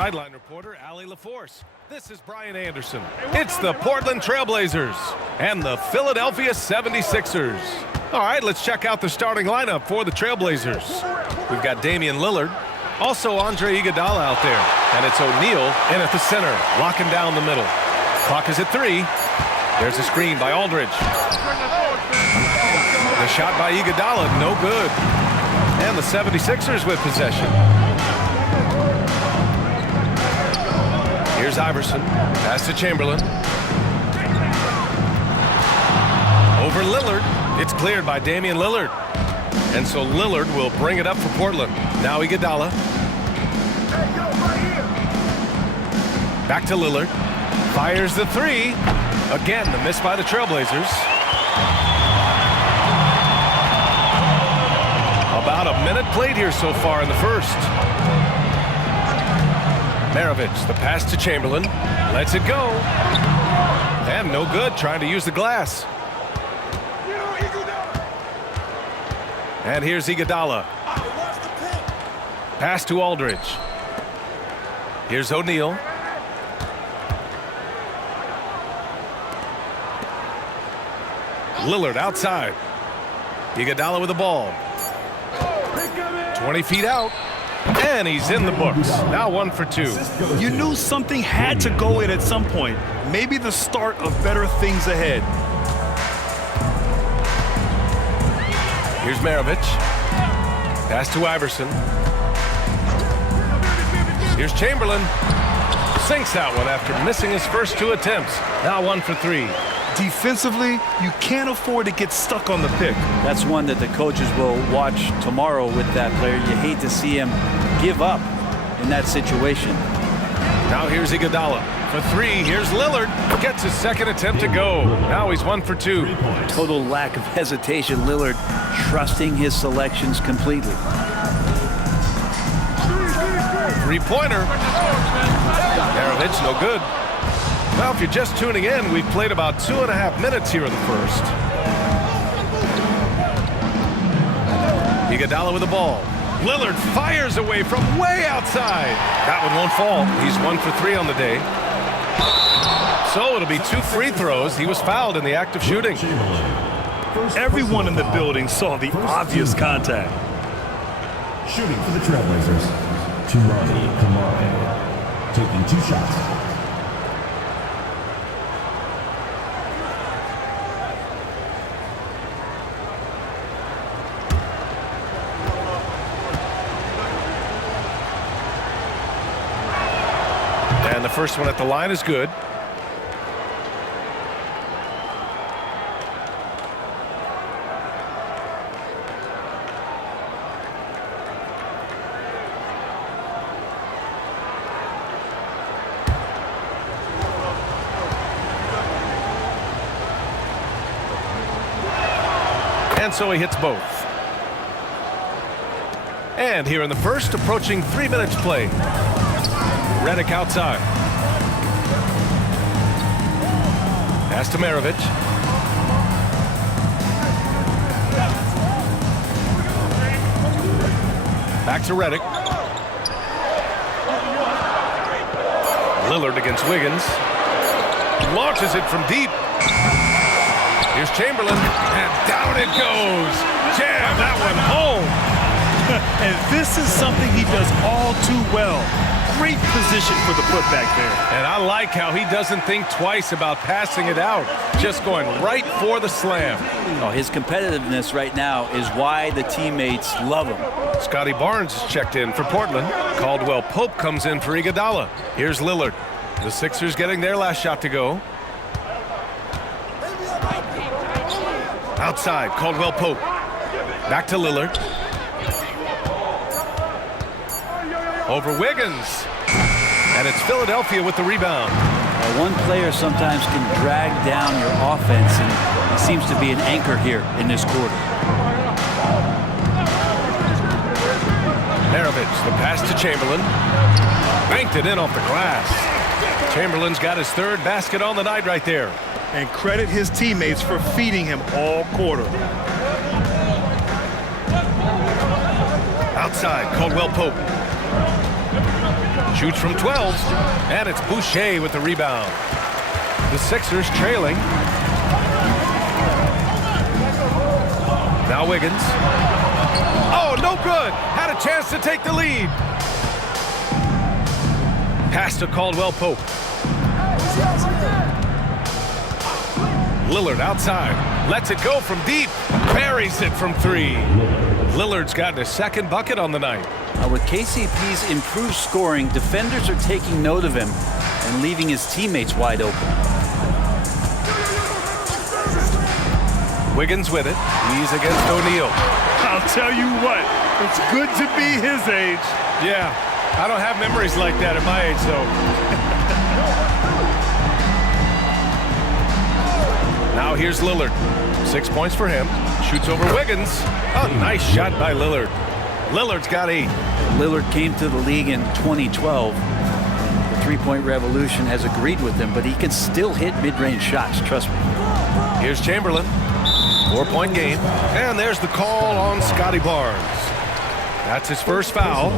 Sideline reporter Allie LaForce. This is Brian Anderson. It's the Portland Trailblazers and the Philadelphia 76ers. All right, let's check out the starting lineup for the Trailblazers. We've got Damian Lillard, also Andre Iguodala out there, and it's O'Neal in at the center, locking down the middle. Clock is at 3. There's a screen by Aldridge. The shot by Iguodala, no good. And the 76ers with possession. Here's Iverson. Pass to Chamberlain. Over Lillard. It's cleared by Damian Lillard. And so Lillard will bring it up for Portland. Now Iguodala. Back to Lillard. Fires the 3. Again, the miss by the Trailblazers. About a minute played here so far in the first. Maravich, the pass to Chamberlain, lets it go. And no good, trying to use the glass. And here's Iguodala. Pass to Aldridge. Here's O'Neal. Lillard outside. Iguodala with the ball. 20 feet out. And he's in the books. Now 1 for 2. You knew something had to go in at some point. Maybe the start of better things ahead. Here's Maravich. Pass to Iverson. Here's Chamberlain. Sinks that one after missing his first 2 attempts. Now 1 for 3. Defensively, you can't afford to get stuck on the pick. That's one that the coaches will watch tomorrow with that player. You hate to see him give up in that situation. Now here's Iguodala for 3. Here's Lillard. Gets his second attempt to go. Now he's 1 for 2. Total lack of hesitation. Lillard trusting his selections completely. 3-pointer. Maravich, no good. Well, if you're just tuning in, we've played about 2.5 minutes here in the first. Iguodala with the ball. Lillard fires away from way outside. That one won't fall. He's 1 for 3 on the day. So it'll be 2 free throws. He was fouled in the act of shooting. Everyone in the building saw the obvious contact. Shooting for the Trailblazers, Tirani Kamara, taking 2 shots. And the first one at the line is good. And so he hits both. And here in the first, approaching 3 minutes play. Redick outside. Pass to Maravich. Back to Redick. Lillard against Wiggins. Launches it from deep. Here's Chamberlain. And down it goes. Jam that one home. And this is something he does all too well. Great position for the putback there. And I like how he doesn't think twice about passing it out. Just going right for the slam. Oh, his competitiveness right now is why the teammates love him. Scotty Barnes is checked in for Portland. Caldwell Pope comes in for Iguodala. Here's Lillard. The Sixers getting their last shot to go. Outside, Caldwell Pope. Back to Lillard. Over Wiggins. And it's Philadelphia with the rebound. One player sometimes can drag down your offense, and he seems to be an anchor here in this quarter. Maravich, the pass to Chamberlain. Banked it in off the glass. Chamberlain's got his 3rd basket on the night right there. And credit his teammates for feeding him all quarter. Outside, Caldwell Pope. Shoots from 12, and it's Boucher with the rebound. The Sixers trailing. Now Wiggins. Oh, no good. Had a chance to take the lead. Pass to Caldwell Pope. Lillard outside. Lets it go from deep. Buries it from 3. Lillard's gotten his second bucket on the night. With KCP's improved scoring, defenders are taking note of him and leaving his teammates wide open. Wiggins with it. He's against O'Neal. I'll tell you what, it's good to be his age. Yeah, I don't have memories like that at my age, so. Now here's Lillard. 6 points for him. Shoots over Wiggins. A nice shot by Lillard. Lillard's got 8. Lillard came to the league in 2012. The three-point revolution has agreed with him, but he can still hit mid-range shots, trust me. Here's Chamberlain. 4-point game. And there's the call on Scotty Barnes. That's his first foul.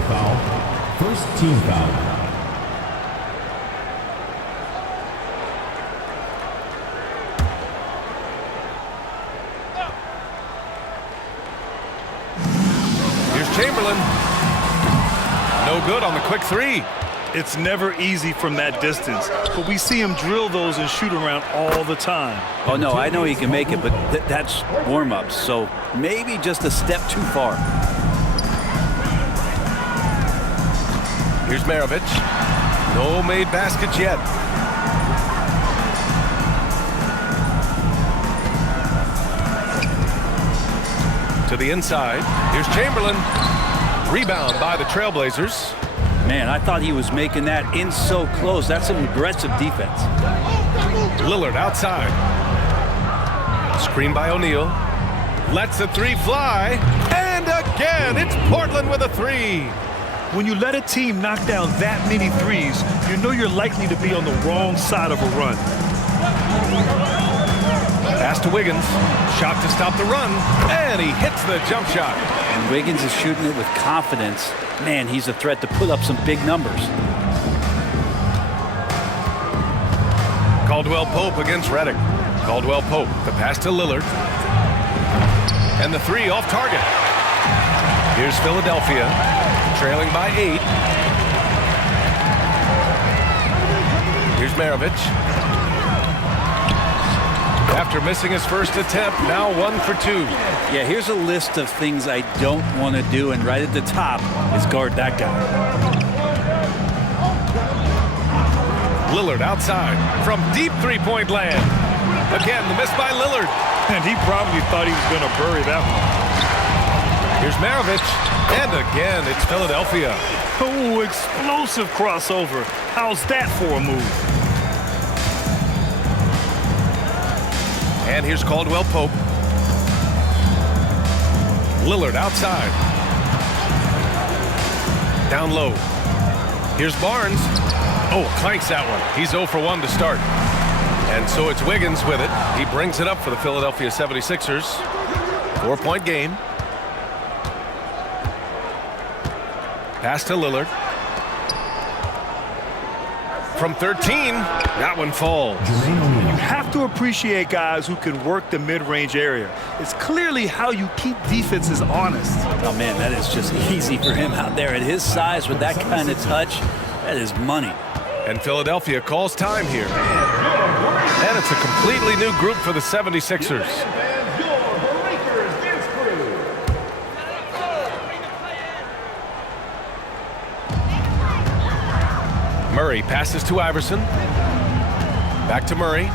First team foul. Chamberlain. No good on the quick 3. It's never easy from that distance, but we see him drill those and shoot around all the time. Oh, no, I know he can make it, but that's warm-ups, so maybe just a step too far. Here's Maravich. No made baskets yet. To the inside. Here's Chamberlain. Rebound by the Trailblazers. Man, I thought he was making that in so close. That's some aggressive defense. Lillard outside. Screen by O'Neal. Lets the 3 fly. And again, it's Portland with a 3. When you let a team knock down that many threes, you know you're likely to be on the wrong side of a run. Pass to Wiggins. Shot to stop the run. And he hits the jump shot. And Wiggins is shooting it with confidence. Man, he's a threat to put up some big numbers. Caldwell Pope against Redick. Caldwell Pope. The pass to Lillard. And the 3 off target. Here's Philadelphia. Trailing by 8. Here's Maravich. After missing his first attempt, now 1 for 2. Yeah, here's a list of things I don't want to do, and right at the top is guard that guy. Lillard outside from deep 3-point land. Again, the miss by Lillard. And he probably thought he was going to bury that one. Here's Maravich. And again, it's Philadelphia. Oh, explosive crossover. How's that for a move? And here's Caldwell Pope. Lillard outside. Down low. Here's Barnes. Oh, clanks that one. He's 0 for 1 to start. And so it's Wiggins with it. He brings it up for the Philadelphia 76ers. 4-point game. Pass to Lillard. From 13, that one falls. You have to appreciate guys who can work the mid-range area. It's clearly how you keep defenses honest. Oh, man, that is just easy for him out there. At his size with that kind of touch, that is money. And Philadelphia calls time here. And it's a completely new group for the 76ers. Murray passes to Iverson. Back to Murray.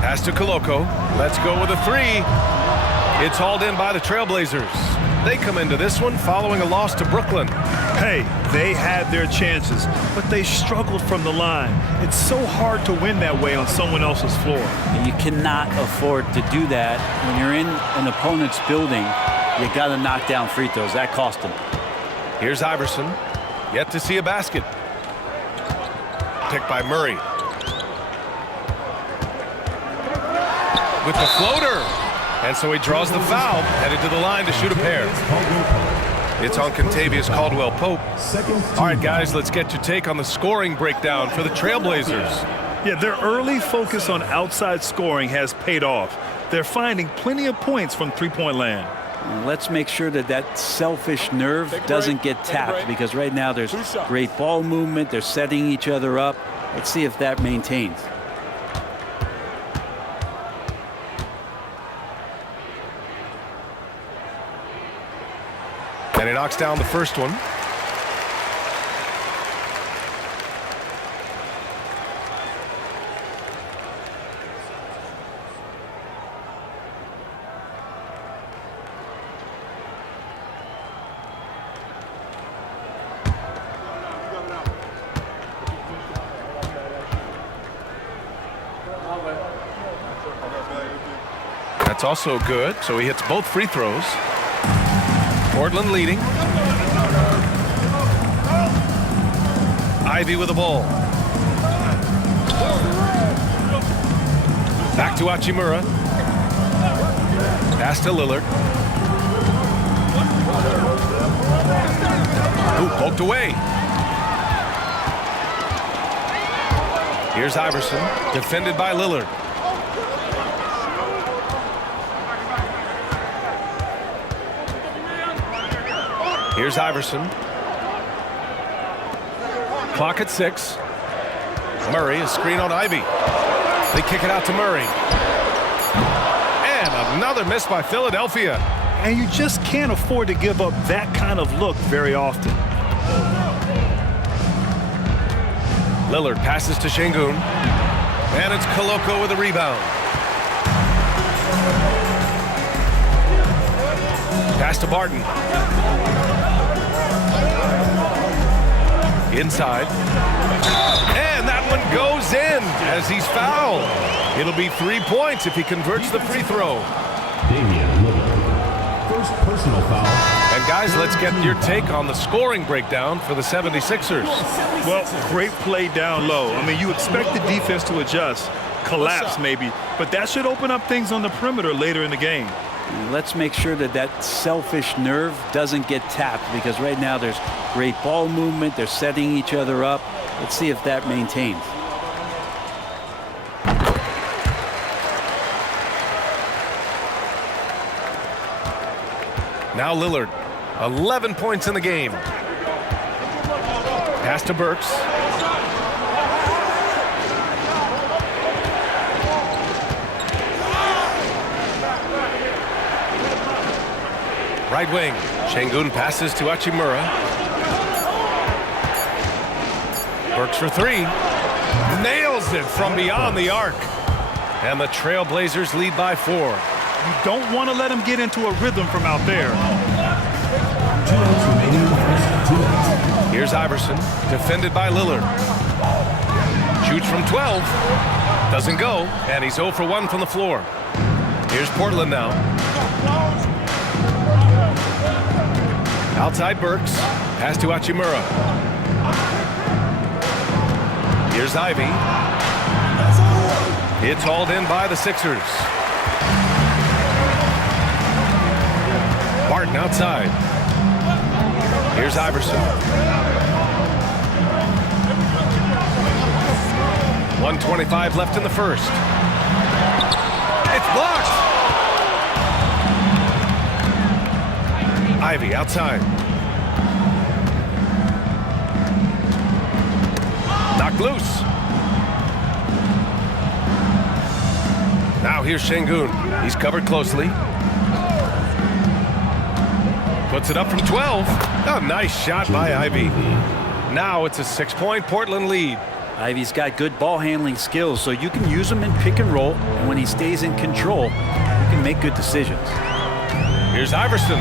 Pass to Koloko. Let's go with a 3. It's hauled in by the Trailblazers. They come into this one following a loss to Brooklyn. Hey, they had their chances, but they struggled from the line. It's so hard to win that way on someone else's floor. And you cannot afford to do that. When you're in an opponent's building, you got to knock down free throws. That cost them. Here's Iverson. Yet to see a basket. Picked by Murray. With the floater. And so he draws the foul. Headed to the line to shoot a pair. It's on Contavious Caldwell-Pope. Second team All right, guys, let's get your take on the scoring breakdown for the Trailblazers. Yeah, their early focus on outside scoring has paid off. They're finding plenty of points from three-point land. Let's make sure that that selfish nerve doesn't get tapped, because right now there's great ball movement. They're setting each other up. Let's see if that maintains. And he knocks down the first one. That's also good, so he hits both free throws. Portland leading. Ivy with the ball. Back to Hachimura. Pass to Lillard. Ooh, poked away. Here's Iverson, defended by Lillard. Here's Iverson. Clock at 6. Murray, a screen on Ivy. They kick it out to Murray. And another miss by Philadelphia. And you just can't afford to give up that kind of look very often. Lillard passes to Şengün. And it's Koloko with a rebound. Pass to Barton. Inside. And that one goes in as he's fouled. It'll be 3 points if he converts the free throw. Damian Lillard. First personal foul. And guys, let's get your take on the scoring breakdown for the 76ers. Well, great play down low. I mean, you expect the defense to adjust, collapse maybe, but that should open up things on the perimeter later in the game. Let's make sure that that selfish nerve doesn't get tapped, because right now there's great ball movement. They're setting each other up. Let's see if that maintains. Now Lillard, 11 points in the game. Pass to Burks. Right wing. Şengün passes to Hachimura. Burks for 3. Nails it from beyond the arc. And the Trailblazers lead by 4. You don't want to let him get into a rhythm from out there. 2 minutes remaining in the first. 2 minutes. Here's Iverson, defended by Lillard. Shoots from 12. Doesn't go, and he's 0 for 1 from the floor. Here's Portland now. Outside Burks. Pass to Hachimura. Here's Ivy. It's hauled in by the Sixers. Barton outside. Here's Iverson. 1:25 left in the first. It's blocked. Ivy outside. Knocked loose. Now here's Şengün. He's covered closely. Puts it up from 12. Oh, nice shot by Ivy. Now it's a 6-point Portland lead. Ivy's got good ball handling skills, so you can use him in pick and roll, and when he stays in control, you can make good decisions. Here's Iverson.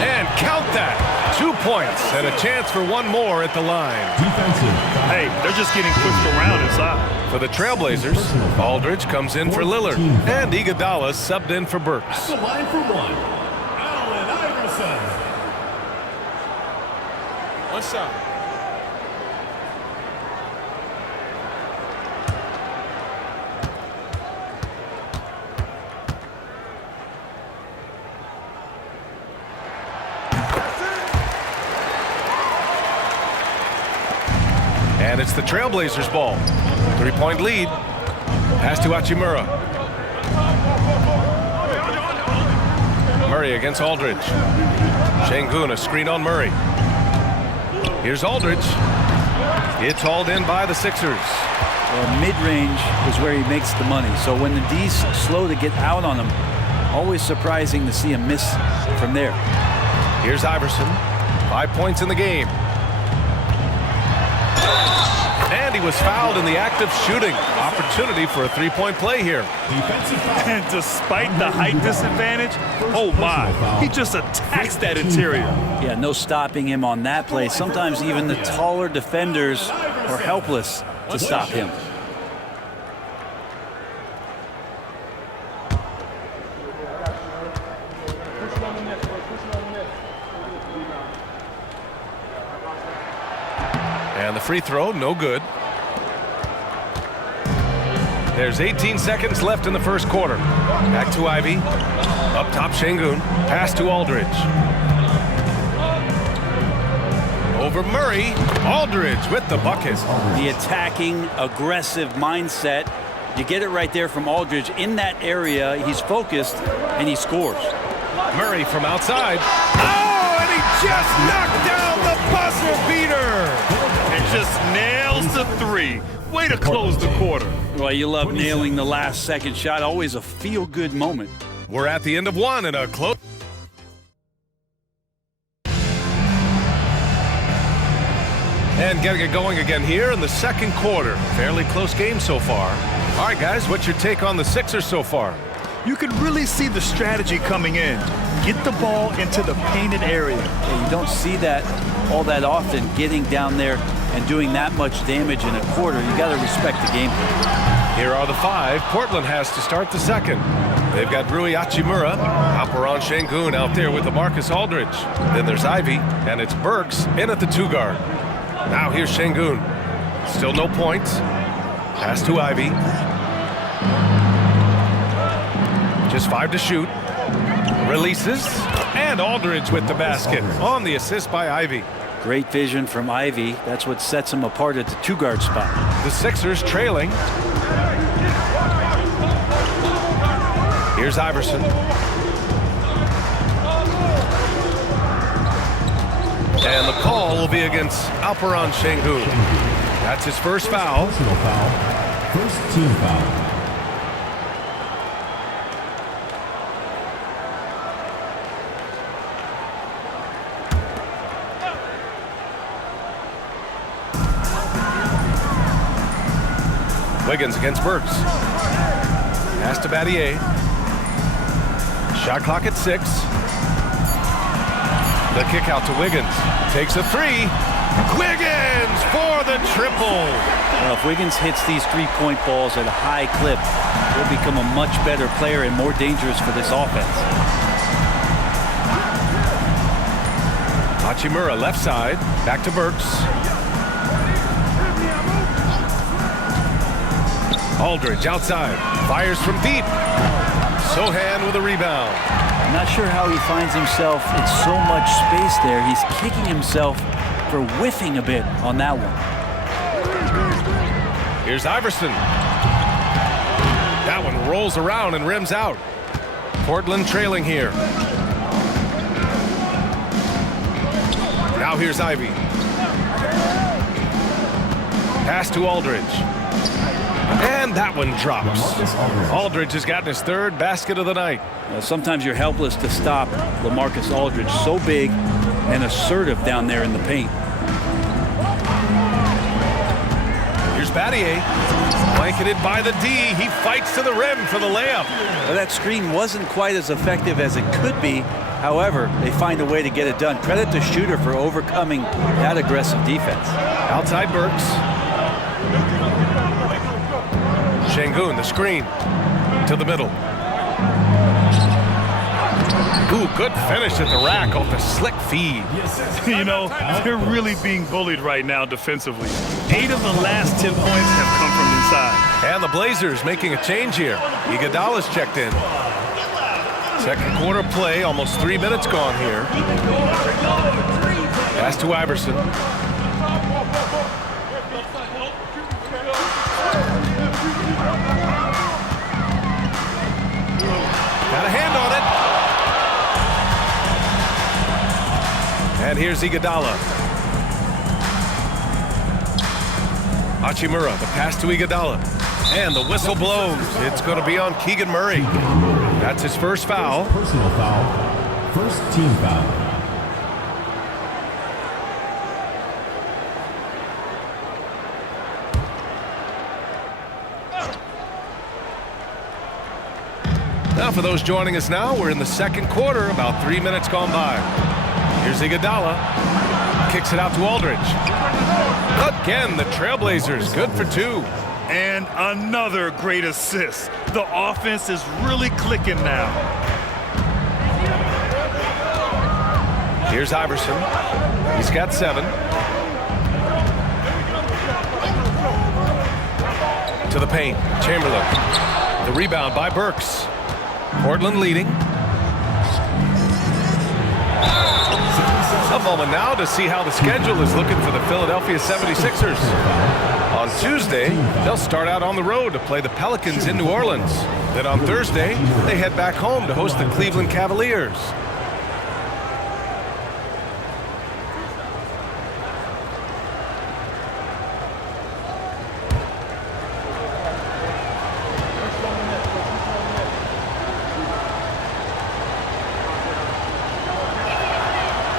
And count that. 2 points and a chance for one more at the line. Defensive. Hey, they're just getting pushed around inside. For the Trailblazers, Aldridge comes in for Lillard. And Iguodala subbed in for Burks. The line for 1. Allen Iverson. What's up? And it's the Trailblazers ball. 3-point lead. Pass to Hachimura. Murray against Aldridge. Şengün, a screen on Murray. Here's Aldridge. It's hauled in by the Sixers. Well, mid-range is where he makes the money. So when the D's slow to get out on him, always surprising to see him miss from there. Here's Iverson. 5 points in the game. And he was fouled in the act of shooting. Opportunity for a 3-point play here. And despite the height disadvantage, oh my, he just attacks that interior. Yeah, no stopping him on that play. Sometimes even the taller defenders are helpless to stop him. And the free throw, no good. There's 18 seconds left in the first quarter. Back to Ivy. Up top, Şengün. Pass to Aldridge. Over Murray. Aldridge with the bucket. The attacking, aggressive mindset. You get it right there from Aldridge. In that area, he's focused, and he scores. Murray from outside. Oh, and he just knocked down the buzzer beater. And just nails the three. Way to close the quarter. Well, you love nailing the last second shot. Always a feel-good moment. We're at the end of one and a close. And getting it going again here in the second quarter. Fairly close game so far. All right, guys, what's your take on the Sixers so far? You can really see the strategy coming in. Get the ball into the painted area. Yeah, you don't see that all that often, getting down there and doing that much damage in a quarter. You got to respect the game. Here are the 5. Portland has to start the second. They've got Rui Hachimura, Alperen Şengün out there with the Marcus Aldridge. Then there's Ivy, and it's Burks in at the 2 guard. Now here's Şengün. Still no points. Pass to Ivy. Just 5 to shoot. Releases, and Aldridge with the basket on the assist by Ivy. Great vision from Ivy. That's what sets him apart at the 2 guard spot. The Sixers trailing. Here's Iverson. And the call will be against Alperen Şengün. That's his first foul. Personal foul. First team foul. Wiggins against Burks. Pass to Battier. Shot clock at 6. The kick out to Wiggins. Takes a 3. Wiggins for the triple. Well, if Wiggins hits these 3-point balls at a high clip, he'll become a much better player and more dangerous for this offense. Hachimura left side. Back to Burks. Aldridge outside. Fires from deep. Sohan with a rebound. I'm not sure how he finds himself in so much space there. He's kicking himself for whiffing a bit on that one. Here's Iverson. That one rolls around and rims out. Portland trailing here. Now here's Ivy. Pass to Aldridge. And that one drops. Aldridge has gotten his 3rd basket of the night. Sometimes you're helpless to stop LaMarcus Aldridge. So big and assertive down there in the paint. Here's Battier. Blanketed by the D. He fights to the rim for the layup. Well, that screen wasn't quite as effective as it could be. However, they find a way to get it done. Credit to Shooter for overcoming that aggressive defense. Outside Burks. Şengün, the screen to the middle. Ooh, good finish at the rack off the slick feed. You know, they're really being bullied right now defensively. 8 of the last 10 points have come from inside. And the Blazers making a change here. Iguodala's checked in. Second quarter play, almost 3 minutes gone here. Pass to Iverson. Got a hand on it. And here's Iguodala. Hachimura, the pass to Iguodala. And the whistle blows. It's going to be on Keegan Murray. That's his first foul. Personal foul. First team foul. Now for those joining us now, we're in the second quarter, about 3 minutes gone by. Here's Iguodala. Kicks it out to Aldridge. Again, the Trailblazers, good for 2. And another great assist. The offense is really clicking now. Here's Iverson. He's got 7. To the paint, Chamberlain. The rebound by Burks. Portland leading. A moment now to see how the schedule is looking for the Philadelphia 76ers. On Tuesday, they'll start out on the road to play the Pelicans in New Orleans. Then on Thursday, they head back home to host the Cleveland Cavaliers.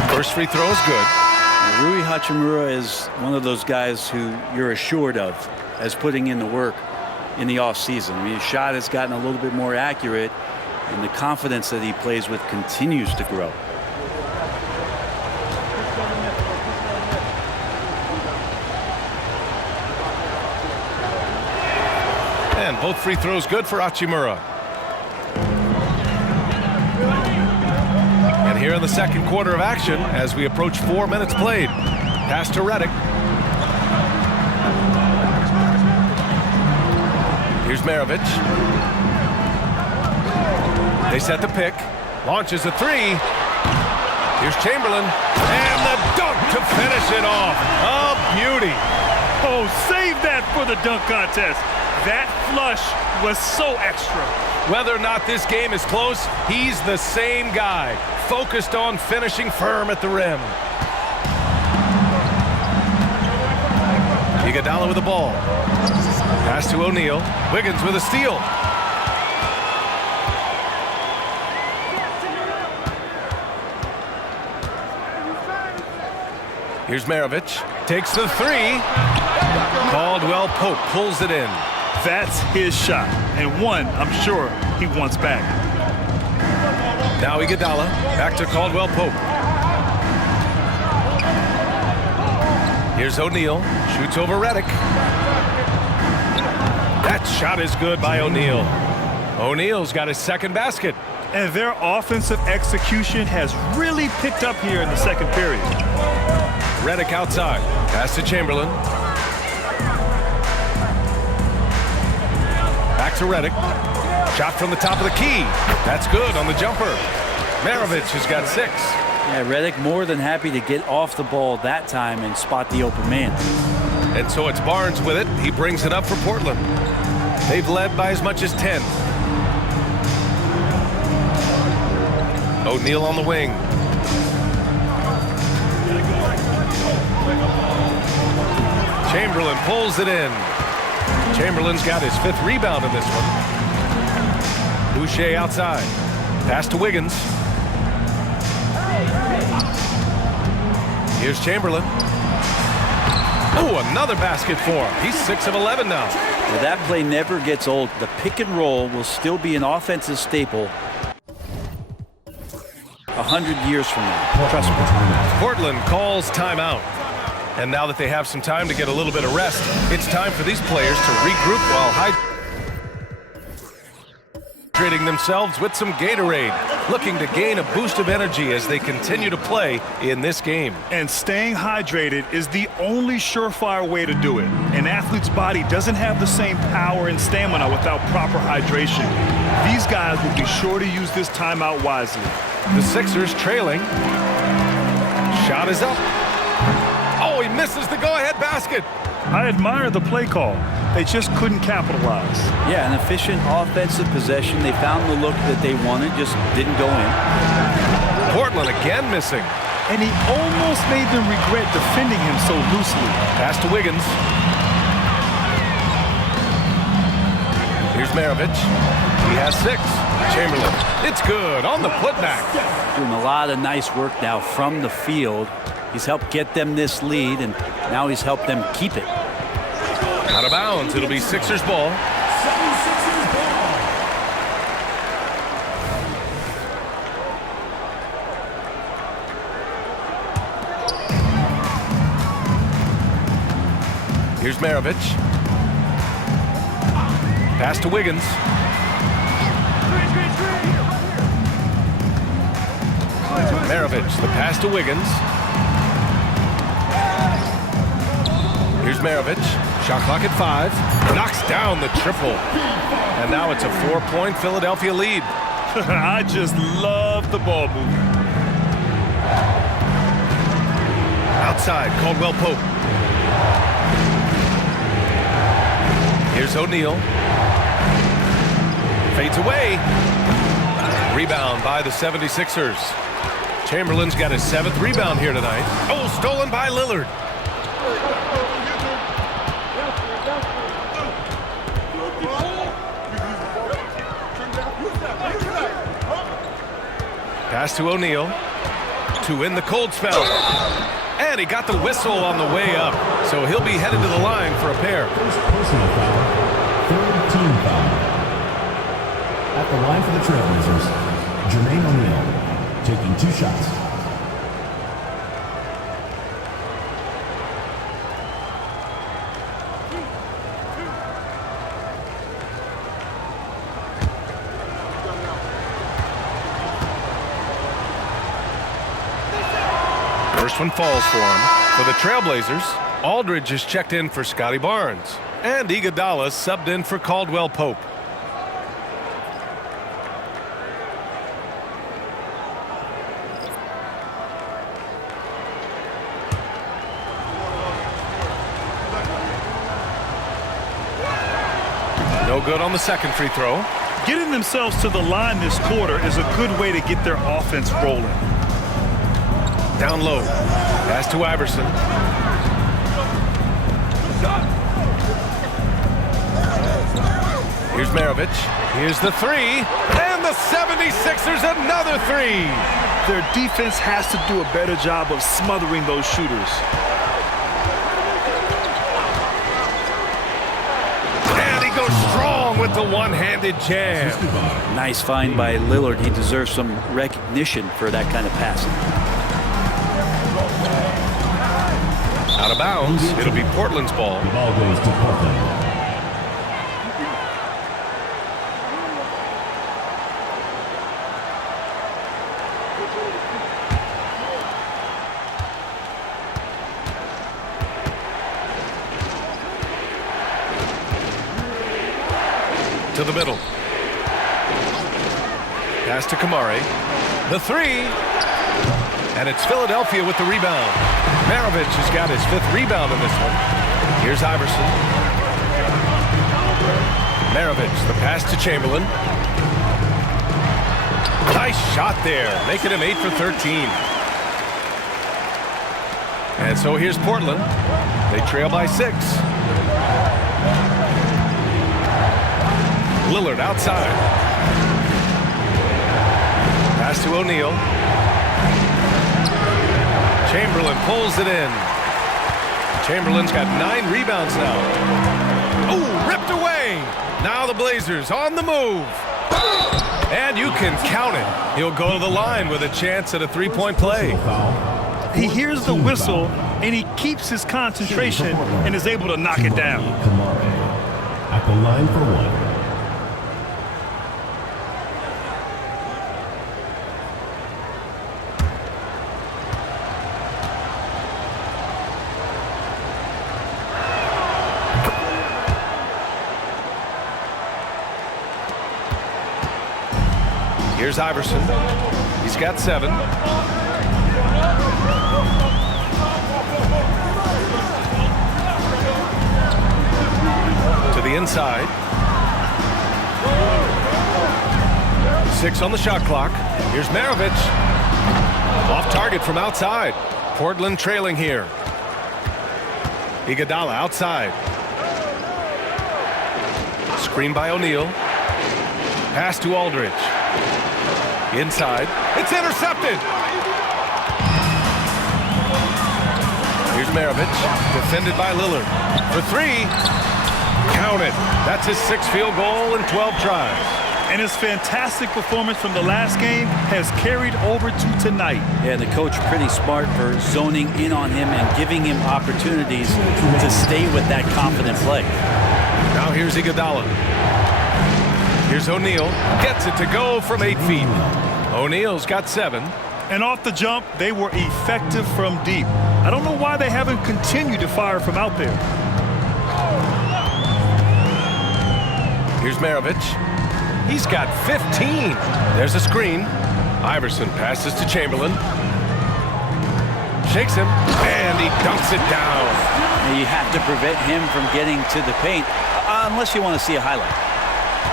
First free throw is good. Rui Hachimura is one of those guys who you're assured of as putting in the work in the offseason. I mean, his shot has gotten a little bit more accurate, and the confidence that he plays with continues to grow. And both free throws good for Hachimura. And here in the second quarter of action, as we approach 4 minutes played. Pass to Redick. Here's Maravich. They set the pick. Launches a 3. Here's Chamberlain. And the dunk to finish it off. A beauty. Oh, save that for the dunk contest. That flush was so extra. Whether or not this game is close, he's the same guy, focused on finishing firm at the rim. Iguodala with the ball. Pass to O'Neal. Wiggins with a steal. Here's Maravich. Takes the 3. Caldwell Pope pulls it in. That's his shot, and one I'm sure he wants back. Now Iguodala, back to Caldwell Pope. Here's O'Neal, shoots over Redick. That shot is good by O'Neal. O'Neal's got his second basket. And their offensive execution has really picked up here in the second period. Redick outside, pass to Chamberlain. Back to Redick. Shot from the top of the key. That's good on the jumper. Maravich has got 6. Yeah, Redick more than happy to get off the ball that time and spot the open man. And so it's Barnes with it. He brings it up for Portland. They've led by as much as 10. O'Neal on the wing. Chamberlain pulls it in. Chamberlain's got his 5th rebound in this one. Boucher outside. Pass to Wiggins. Here's Chamberlain. Oh, another basket for him. He's 6 of 11 now. Well, that play never gets old. The pick and roll will still be an offensive staple 100 years from now. Trust me. Portland calls timeout. And now that they have some time to get a little bit of rest, it's time for these players to regroup while hydrating themselves with some Gatorade, looking to gain a boost of energy as they continue to play in this game. And staying hydrated is the only surefire way to do it. An athlete's body doesn't have the same power and stamina without proper hydration. These guys will be sure to use this timeout wisely. The Sixers trailing. Shot is up. Oh, he misses the go-ahead basket. I admire the play call. They just couldn't capitalize. Yeah, an efficient offensive possession. They found the look that they wanted, just didn't go in. Portland again missing. And he almost made them regret defending him so loosely. Pass to Wiggins. Here's Maravich. He has 6. Chamberlain. It's good on the putback. Doing a lot of nice work now from the field. He's helped get them this lead, and now he's helped them keep it. Out of bounds. It'll be Sixers ball. 76ers ball. Here's Maravich. Pass to Wiggins. Maravich, the pass to Wiggins. Here's Maravich. Shot clock at 5. Knocks down the triple. And now it's a 4-point Philadelphia lead. I just love the ball movement. Outside, Caldwell Pope. Here's O'Neal. Fades away. Rebound by the 76ers. Chamberlain's got his 7th rebound here tonight. Oh, stolen by Lillard. Pass to O'Neal. To win the cold spell. And he got the whistle on the way up. So he'll be headed to the line for a pair. First personal foul. Third team foul. At the line for the Trailblazers, Jermaine O'Neal taking 2 shots. First one falls for him. For the Trailblazers, Aldridge is checked in for Scotty Barnes. And Iguodala subbed in for Caldwell Pope. No good on the second free throw. Getting themselves to the line this quarter is a good way to get their offense rolling. Down low. Pass to Iverson. Here's Maravich. Here's the 3. And the 76ers another 3. Their defense has to do a better job of smothering those shooters. And he goes strong with the one-handed jam. Nice find by Lillard. He deserves some recognition for that kind of passing. Out of bounds. It'll be Portland's ball. The ball goes to Portland. To the middle. Pass to Kamari. The 3. And it's Philadelphia with the rebound. Maravich has got his 5th rebound in this one. Here's Iverson. Maravich, the pass to Chamberlain. Nice shot there, making him 8 for 13. And so here's Portland. They trail by 6. Lillard outside. Pass to O'Neal. Chamberlain pulls it in. Chamberlain's got 9 rebounds now. Oh, ripped away. Now the Blazers on the move. And you can count it. He'll go to the line with a chance at a 3-point play. He hears the whistle, and he keeps his concentration and is able to knock it down. Kamari at the line for 1. Here's Iverson. He's got 7. the inside. 6 on the shot clock. Here's Maravich. Off target from outside. Portland trailing here. Iguodala outside. Screen by O'Neal. Pass to Aldridge. Inside. It's intercepted. Here's Maravich. Defended by Lillard. For 3. Count it. That's his 6th field goal in 12 tries. And his fantastic performance from the last game has carried over to tonight. Yeah, the coach pretty smart for zoning in on him and giving him opportunities to stay with that confident play. Now here's Iguodala. Here's O'Neal. Gets it to go from 8 feet. O'Neal's got 7. And off the jump, they were effective from deep. I don't know why they haven't continued to fire from out there. Here's Maravich. He's got 15. There's a screen. Iverson passes to Chamberlain. Shakes him, and he dunks it down. And you have to prevent him from getting to the paint, unless you want to see a highlight.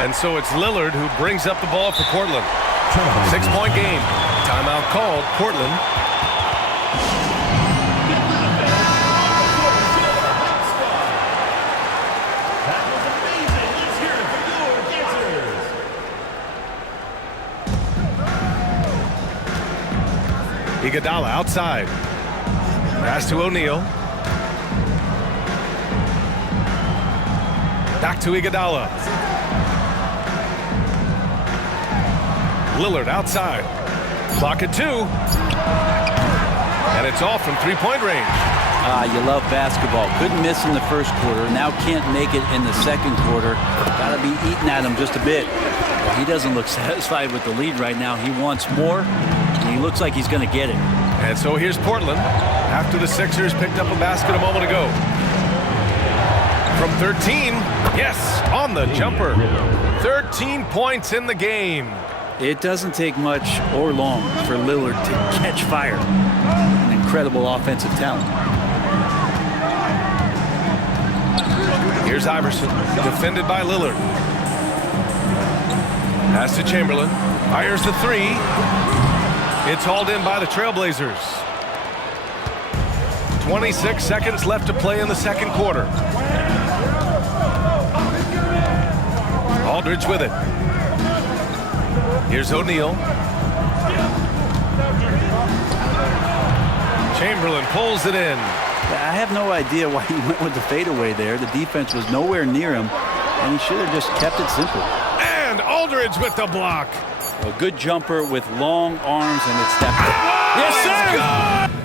And so it's Lillard who brings up the ball for Portland. 6-point game. Timeout called. Portland. Iguodala outside. Pass to O'Neal. Back to Iguodala. Lillard outside. Clock at 2. And it's off from 3-point range. You love basketball. Couldn't miss in the first quarter. Now can't make it in the second quarter. Got to be eating at him just a bit. Well, he doesn't look satisfied with the lead right now. He wants more. He looks like he's going to get it. And so here's Portland after the Sixers picked up a basket a moment ago. From 13, yes, on the jumper. 13 points in the game. It doesn't take much or long for Lillard to catch fire. An incredible offensive talent. Here's Iverson, defended by Lillard. Pass to Chamberlain. Fires the 3. It's hauled in by the Trailblazers. 26 seconds left to play in the second quarter. Aldridge with it. Here's O'Neal. Chamberlain pulls it in. I have no idea why he went with the fadeaway there. The defense was nowhere near him, and he should have just kept it simple. And Aldridge with the block. A good jumper with long arms, and it's stepped. Yes, sir!